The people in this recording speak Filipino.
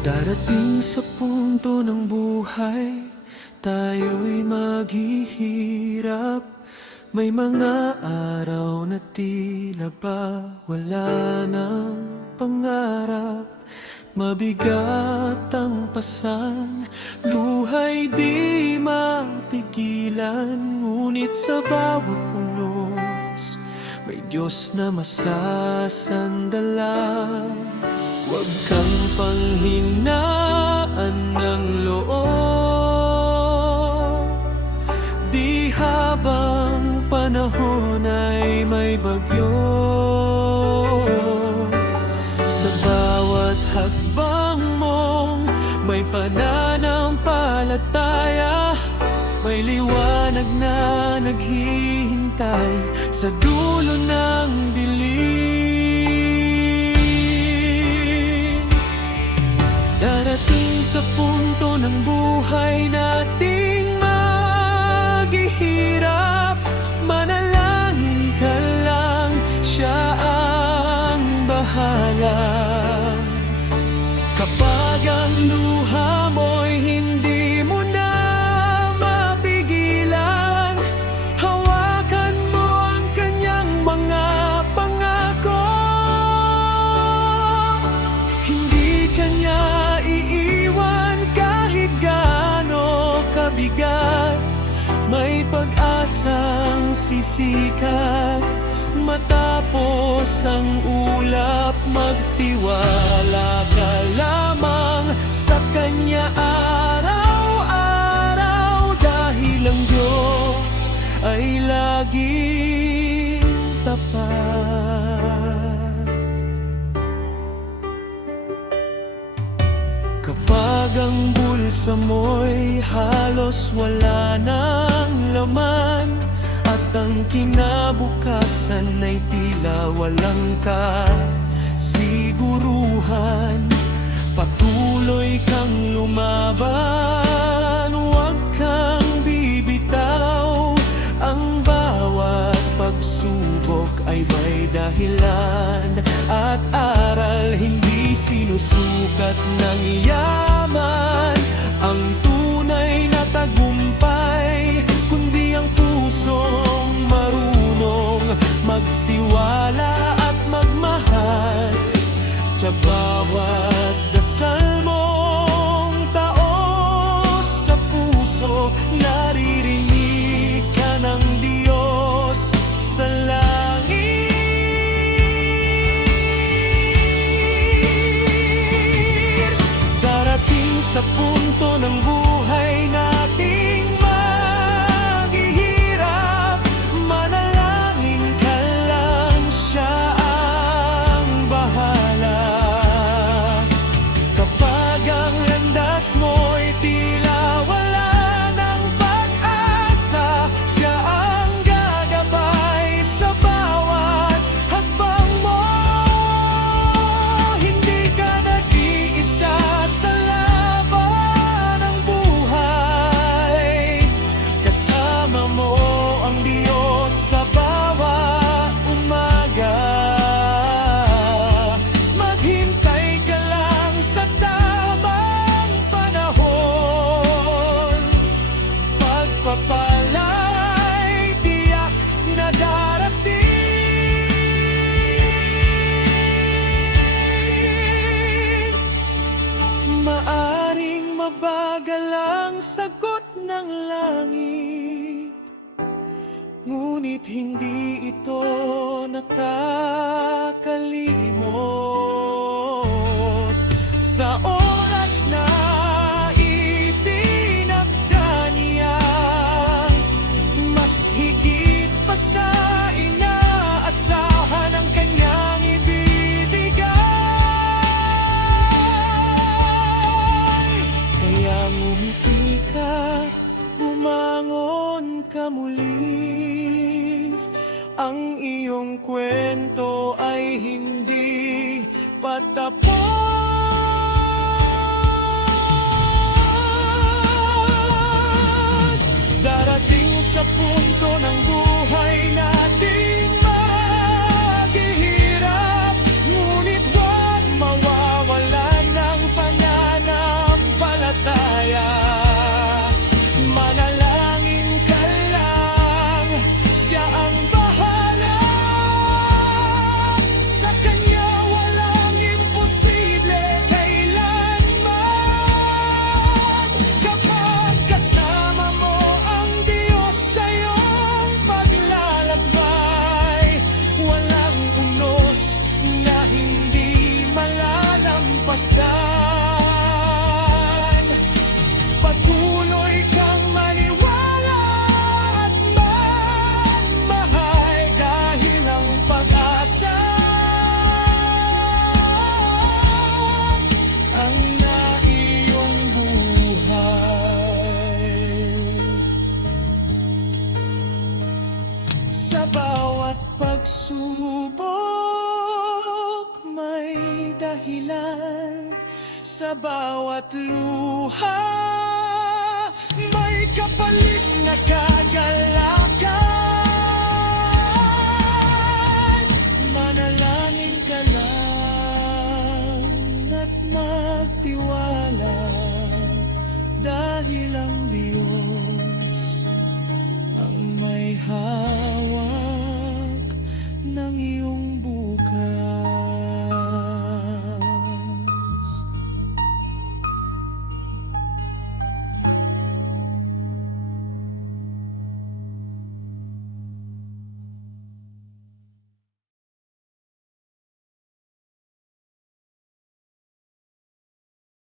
Darating sa punto ng buhay, tayo'y maghihirap. May mga araw na tila ba wala ng pangarap. Mabigat ang pasan, luhay di mapigilan. Ngunit sa bawat unos, may Diyos na masasandalan. Huwag kang panghinaan ng loob, di habang panahon ay may bagyo. Sa bawat hakbang mong may pananampalataya, may liwanag na naghihintay sa dulo ng dilim. Darating sa punto ng buhay nating maghihirap, manalangin ka lang, siya ang bahala. Kapag ang luha mo'y hindi mo na mapigilan, hawakan mo ang kanyang mga pangako. Hindi kanya iiwan kahit gaano kabigat, may pag-asang sisikat. Matapos ang ulap, magtiwala ka lamang sa Kanya araw-araw, dahil ang Diyos ay laging tapat. Kapag ang bulsa mo'y halos wala ng laman, at ang kinabukasan ay tila walang kasiguruhan, patuloy kang lumaban, huwag kang bibitaw. Ang bawat pagsubok ay may dahilan at aral, hindi sinusukat ng yaman ang tunay na tagumpay, kundi ang pusong marunong magtiwala at magmahal. Sa bawat dasal mong taos sa puso, naririnig ka ng Diyos sa langit. Darating sa punto ng buhay nating maghihirap, manalangin ka lang, siya ang bahala. Kapag ang landas mo'y tila wala ng pag-asa, siya ang gagabay sa bawat hakbang mo. Hindi ka nag-iisa sa laban ng buhay, kasama mo ang Diyos sa bawat umaga. Maghintay ka lang sa tamang panahon, pagpapala'y tiyak na darating. Maaring mabagal ang sagot ng langit, ngunit hindi ito nakakalimot. Sa oras na itinakda niya, mas higit pa sa inaasahan ang kanyang ibibigay. Kaya ngumiti ka, bumangon ka muli. Ang iyong kwento ay hindi patapos. Darating sa punto ng buhay nating maghihirap, ngunit huwag mawawalan ng pangarap. pagsubok may dahilan, sa bawat luha may kapalit na kagalakan. Manalangin ka lang at magtiwala, dahil ang Diyos ang may hawak